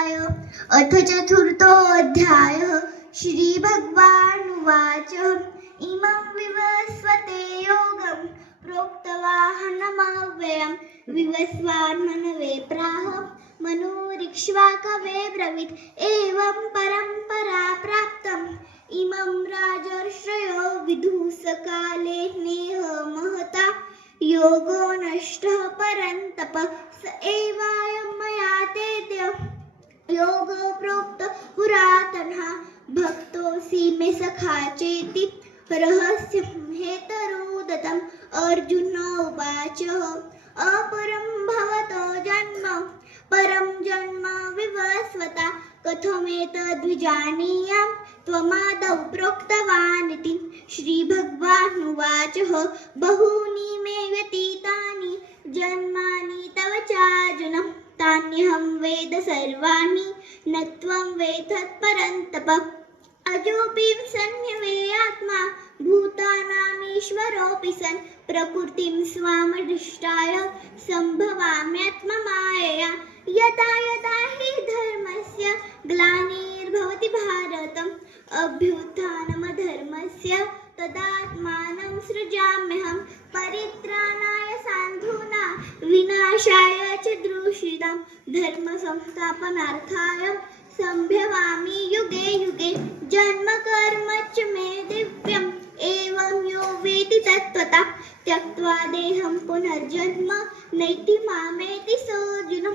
अथ चतुर्थोऽध्यायः। श्रीभगवानुवाच इमं विवस्वते योगं प्रोक्तवाहनमव्ययं विवस्वान्मनवे प्राह मनोरिक्ष्वाकवे ब्रवीत् एवं परम्परा प्राप्तम् इमं राजर्षयो विदुषकाले नेह महता योगो नष्टः परन्तप स एवायं मया तेद्य योगो प्रोक्त पुरातनः भक्तोऽसि मे सखा चेति रहस्यं हेतरुदत्तम् अर्जुन उवाच अपरं भवतो जन्म परं जन्म विवस्वता कथमेतद्विजानीयाम् त्वमादौ प्रोक्तवानिति। श्रीभगवानुवाच बहूनि मे व्यतीतानि जन्मानि तव चार्जुन तान्यहं वेद सर्वाणि न त्वं वेत्तत्परन्तप अजोऽपि सन्निवेयात्मा भूतानामीश्वरोऽपि सन् प्रकृतिं स्वामधिष्ठाय सम्भवाम्यात्ममायया यदा यदा हि धर्मस्य ग्लानिर्भवति भारतम् अभ्युत्थानमधर्मस्य तदात्मानं सृजाम्यहं परित्राणाय साधूनां विनाशाय च दूषितां धर्मसंस्थापनार्थाय सम्भवामि युगे युगे जन्म कर्म च मे दिव्यम् एवं यो वेति तत्त्वतः त्यक्त्वा देहं पुनर्जन्म नैति मामेति सोऽर्जुन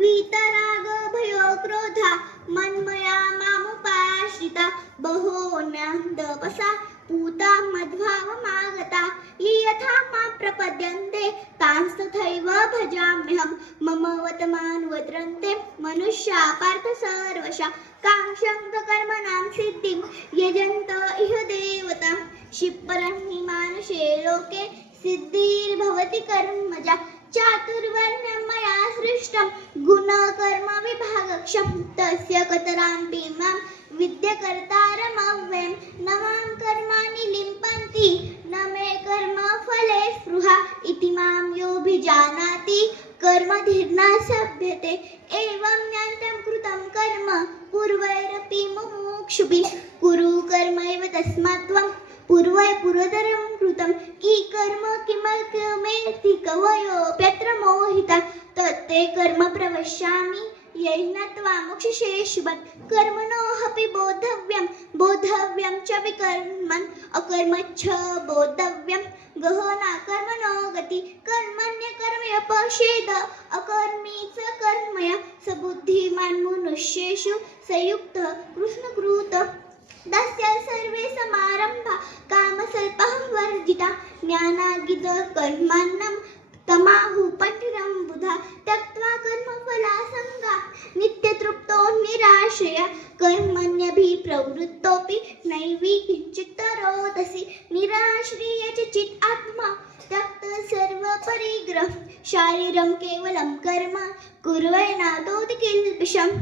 वीतराग भयो क्रोधा मन्मया मामुपाश्रिता बहोऽन्यान्दपसा पूता मद्भावमागता ये यथा मां प्रपद्यन्ते तांस्तथैव भजाम्यहं मम वतमानुवर्तन्ते मनुष्या पार्थ सर्वशः काङ्क्षन्त कर्मणां सिद्धिं यजन्त इह देवतां क्षिप्रं हि मानुषे लोके सिद्धिर्भवति कर्मजा चातुर्वर्ण्यं मया सृष्टं गुणकर्म विभागक्षं तस्य कतरां मां विद्यकर्तारमव्ययं न मां कर्माणि लिम्पन्ति न मे कर्मफले स्पृहा इति मां योऽभिजानाति कर्मधिर्न सभ्यते एवं ज्ञातं कृतं कर्म पूर्वैरपि मुमुक्षुभिः कुरु कर्मैव तस्मात् त्वं पूर्वतरं कृतं किकर्म किमर्थमेति कवयोऽप्यत्र मोहिता तत्ते कर्म प्रवक्ष्यामि यज्ञत्वा मोक्षसे शुभत् कर्मणोऽपि बोद्धव्यं च विकर्मन् अकर्मच्छ बोद्धव्यं गहना कर्मणो गति कर्मण्यकर्मयपश्येद अकर्मी च कर्मय स बुद्धिमान् मनुष्येषु संयुक्तः कृष्णकृत तस्य सर्वे समारम्भा कामसल्पः वर्जिता ज्ञानाग्निकर्माणं तमाहुः पण्डितं बुधा त्यक्त्वा कर्मफलासङ्गा नित्यतृप्तो निराशया कर्मण्यभिप्रवृत्तोऽपि नैव किञ्चित् करोति निराश्रिय च चित् आत्मा त्यक्त सर्वपरिग्रह शारीरं केवलं कर्म कुर्वन्नादौति किल्बिषम्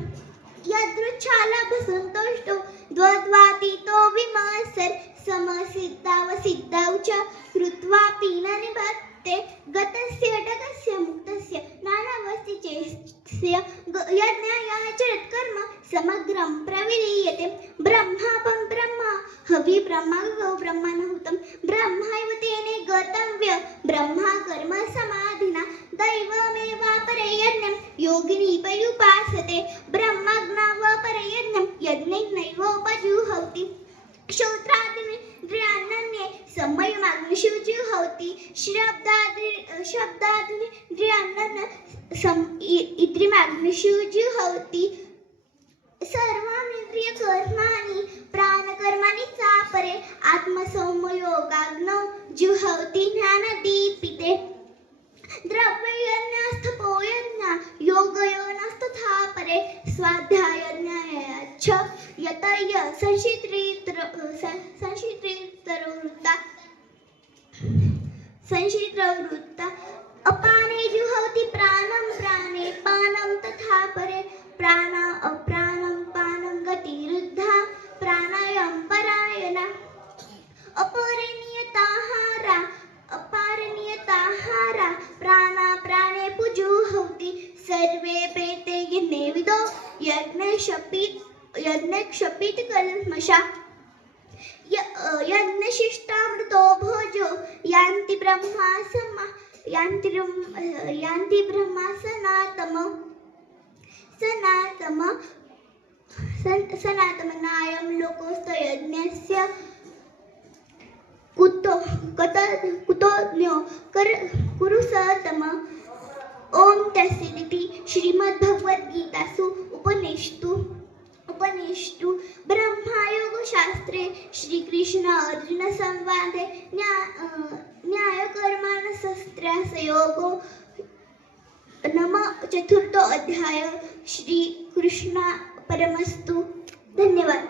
यदृच्छालाभसन्तुष्टो द्वन्द्वातीतो विमत्सर समसिद्धावसिद्धौ च कृत्वापि न निबद्धते गतस्य अटकस्य मुक्तस्य नानावस्थि चेष्टस्य यज्ञायाचरत्कर्म समग्रं प्रविलीयते ब्रह्मापं ब्रह्म हविब्रह्मगो ब्रह्मणहुतं ब्रह्मैव तेने गतव्य ब्रह्मा कर्म समाधिना दैवमेवापरे यज्ञं योगिनीपयुपासते ब्रह्मज्ञावपरे यज्ञं नैवोपजुहौति श्रोत्रादीनिन्द्रियाण्यन्ये संयमाग्निषुजुहौति शब्दादीनिन्द्रियाण्यन्ये इन्द्रियाग्निषुजुहौति सर्वाणीन्द्रियकर्माणि प्राणकर्माणि चापरे आत्मसंयमयोगाग्नौ जुहौति ज्ञानदीपिते द्रव्ययज्ञस्थपोयज्ञ योगयोनस्तथा परे स्वाध्यायज्ञायच्छ यतय संशितवृत्ता अपाने जुहौति प्राणं प्राणे पानं तथा परे प्राण अप्राणं पानं गतिरुद्धा प्राणायाम परायणा अपरे नियताहारा प्राणा प्राणे पुजुहौति सर्वे प्रेते यज्ञे विदो यज्ञक्षपित कल्मषा यज्ञशिष्टामृतो भोजो यान्ति ब्रह्मा सनातमनायं लोकोऽस्त यज्ञस्य कुतोऽन्यो कुरु सतम ओम तस्सदिति श्रीमद्भगवद्गीतासु उपनिषदु ब्रह्मयोगशास्त्रे श्रीकृष्ण अर्जुन संवादे न्यायकर्माणशस्त्रयोगो नम चतुर्थो अध्याय श्री कृष्ण परमस्तु। धन्यवाद।